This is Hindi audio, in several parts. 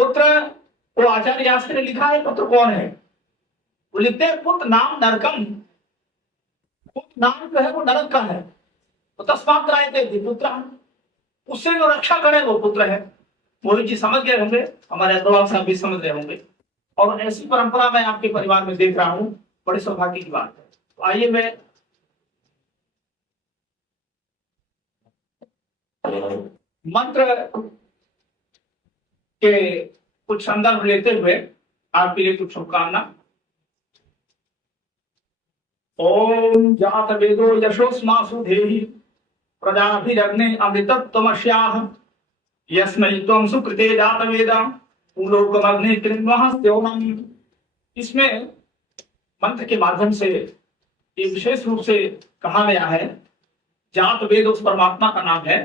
पुत्र वो आचार्य शास्त्री ने लिखा है पुत्र कौन है, वो लिखते हैं पुत्र नाम नरकम, पुत्र नाम जो है वो नरक का है। तो तस्मात् त्रायते पुत्र, उससे जो रक्षा करे वो पुत्र है। मोहित जी समझ गए होंगे, हमारे अग्रवाल साहब भी समझ रहे होंगे, और ऐसी परंपरा मैं आपके परिवार में देख रहा हूं, बड़े सौभाग्य की बात है। तो आइए मैं मंत्र के कुछ संदर्भ लेते हुए आपके लिए कुछ शुभकामना। ओम जात वेदो यशोस्मासु धेहि प्रजाभिरग्ने अमृतत्वमस्याः यस्मै त्वं सुकृते जातवेदा पुलोकमग्ने कृण्वः स्योमम्। इसमें मंत्र के माध्यम से ये विशेष रूप से कहा गया है, जात वेद उस परमात्मा का नाम है,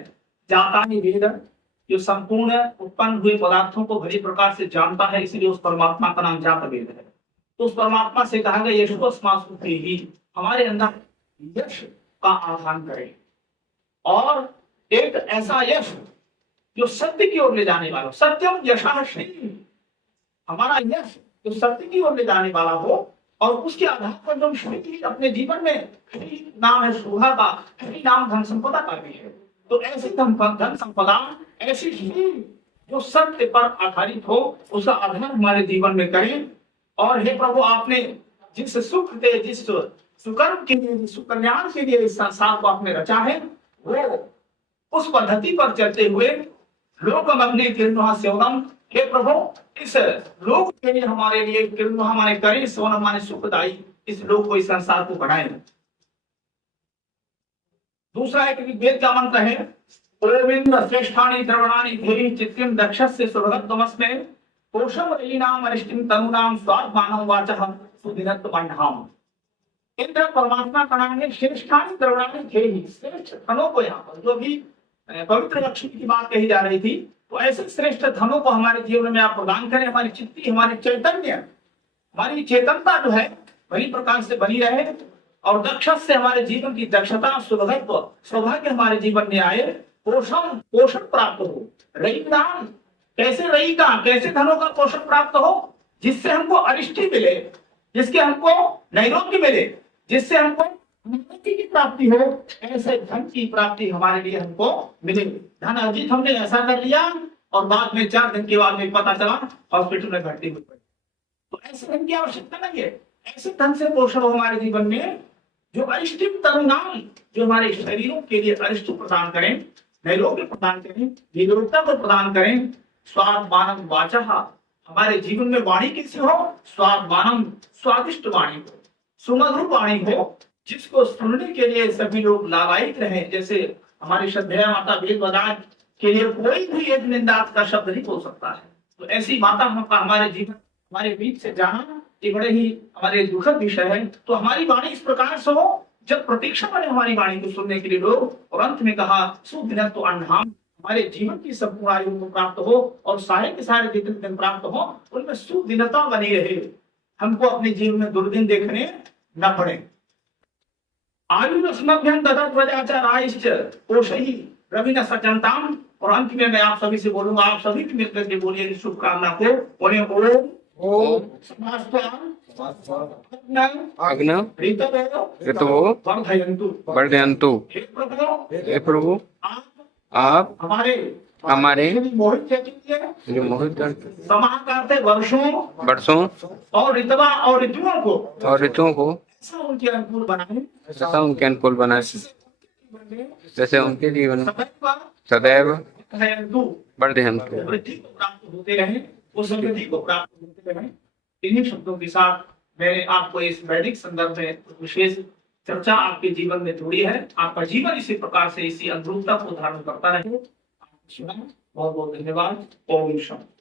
जातानि वेद जो संपूर्ण उत्पन्न हुए पदार्थों को भली प्रकार से जानता है, इसलिए उस परमात्मा का नाम जात वेद है। तो उस परमात्मा से कहा गया यशोस्मासु धेहि, हमारे अंदर यश का आह्वान करें, और एक ऐसा यश जो सत्य की ओर ले जाने वाला हो। सत्यम यशः श्री, हमारा यश जो सत्य की ओर ले जाने वाला हो, और उसके आधार पर जो श्री अपने जीवन में, श्री नाम है शोभा का, श्री नाम धन संपदा का भी है। तो ऐसी धन संपदा, ऐसी श्री जो सत्य पर आधारित हो, उसका आधार हमारे जीवन में करें। और हे प्रभु, आपने जिस सुख दे, जिस सुकर्म के लिए, जिस सुकल्याण के लिए इस संसार को आपने रचा है, वो उस पद्धति पर चलते हुए लोकमग्ने कृण्वः स्योमम्, हे प्रभु इस लोक के लिए हमारे लिए कृण्वः हमारे करें, स्योमम् हमारे सुखदायी इस लोक को, इस संसार को बढ़ाएं। दूसरा एक वेद का मंत्र है, ओमिन्द्र श्रेष्ठानि द्रवणानि धेहि चित्तिं दक्षस्य सुभगत्वमस्मे कोशम रयिनाम अरिष्टिं तनूनाम स्वात्मानं वाचः सुदिनत्वमण्ढाम्। इंद्र परमात्मा का नाम है, श्रेष्ठानि द्रवणानि धेहि, श्रेष्ठ धनों को, यहाँ पर जो भी पवित्र लक्ष्मी की बात कही जा रही थी, तो ऐसे श्रेष्ठ धनों को हमारे जीवन में आप प्रदान करें। हमारी चित्ती, हमारे चैतन्य, हमारी चेतनता जो है बड़ी प्रकार से बनी रहे, और दक्षता से हमारे जीवन की दक्षता, सुभगत्व, सौभाग्य हमारे जीवन में आए, पोषण प्राप्त हो। रयिनाम, कैसे रयी का, कैसे धनों का पोषण प्राप्त हो, जिससे हमको अरिष्टि मिले, जिसके हमको नैरोग्य मिले, जिससे हमको मुक्ति की प्राप्ति हो, ऐसे धन की प्राप्ति हमारे लिए हमको मिले। धन अर्जित हमने ऐसा कर लिया, और बाद में 4 दिन के बाद में पता चला हॉस्पिटल में भर्ती हुई। तो ऐसे धन की आवश्यकता नहीं है। ऐसे धन से पोषण हो हमारे जीवन में, जो अरिष्टिम तरुणाम, जो हमारे शरीरों के लिए अरिष्ट प्रदान करें, नैरोग्य प्रदान करें, निरोगता को प्रदान करें। स्वात्मानं वाचः, हमारे जीवन में वाणी कैसी हो, स्वात्मानं, स्वादिष्ट वाणी हो, सुमधुर वाणी हो, जिसको सुनने के लिए सभी लोग लालायित रहे। जैसे हमारी श्रद्धेय माता वेद वेदांत के लिए कोई भी एक निंदात का शब्द नहीं बोल सकता है। तो ऐसी माता हमारे जीवन, हमारे बीच से जाना ये बड़े ही हमारे दुखद विषय है। तो हमारी वाणी इस प्रकार से हो, जब प्रतीक्षा करें हमारी वाणी को सुनने के लिए लोग, और अंत में कहा सुदिनत्व अन्हाम, हमारे जीवन की संपूर्ण आयु को प्राप्त हो, और सारे के सारे जितने दिन प्राप्त हो उनमें सुदिनता बनी रहे, हमको अपने जीवन में दुर्दिन देखने न पड़े। आयुष्मभ्यं ददत् प्रजाचारायश्च कोशैः रविना सचन्ताम्। और अंत में मैं आप सभी से बोलूंगा, आप सभी भी मिलकर के बोलिए इस शुभकामना को, बोले ओम अग्न ऋतवो वर्धयन्तु। हे प्रभु, आप हमारे जो मोहित समाहर्ते वर्षों और ऋतुओं को ऐसा उनके अनुकूल बनाए, जैसे उनके जीवन सदैव वर्धयन्तु, वृद्धि को प्राप्त होते रहे, उस समृद्धि को प्राप्त होते रहे। इन्हीं शब्दों के साथ मैंने आपको इस वैदिक संदर्भ में विशेष चर्चा आपके जीवन में जोड़ी है। आपका जीवन इसी प्रकार से, इसी अनुरूपता को धारण करता रहे। बहुत बहुत धन्यवाद। ओम शांति।